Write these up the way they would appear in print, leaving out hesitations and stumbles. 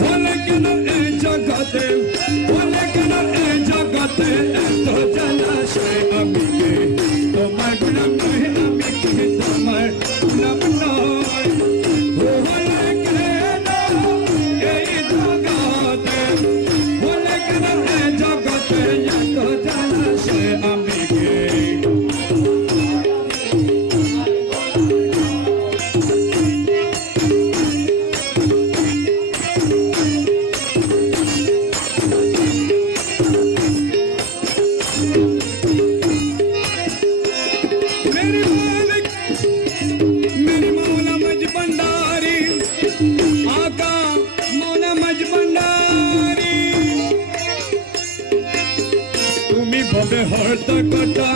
বলে কেন এই জগতে, বলে কেন এই জগতে এত জলাশয়, আমি কে তোমার গুলাম নই, আমি কি তোমার গুলাম নই। বলে কেন এই জগতে, বলে কেন এই জগতে এত জলাশয়, আমি কে ববে হরতা কটা,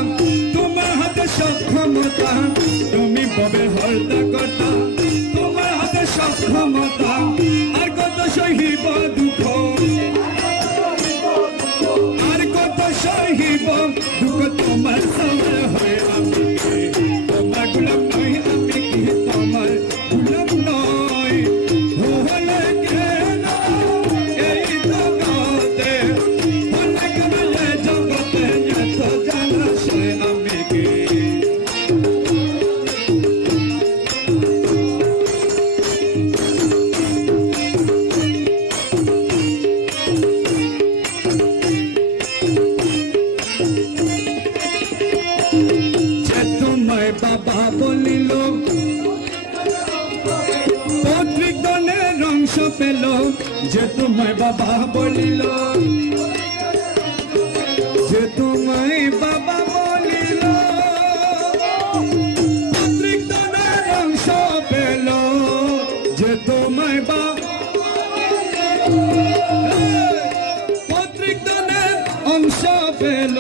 তোমার হাতে সক্ষমতা, তুমি ববে হরতা কটা, তোমার হাতে সক্ষমতা, আর কত সহিব দুঃখ, আর কত সহিব দুঃখ, তোমার সামনে হয়ে আমি কে তোমার গুলাম নই, আমি কি তোমার গুলাম নই। হলে কেন এই জগতে, হলে কেন এই জগতে এত জলাশয়, আমি কে বাবা বলিল, পৈতৃক ধনের অংশ পেল, যে তোমায় বাবা বলিল, যে তোমায় বাবা বলিল, পৈতৃক ধনের অংশ পেল, যে তোমায় পৈতৃক ধনের অংশ পেল।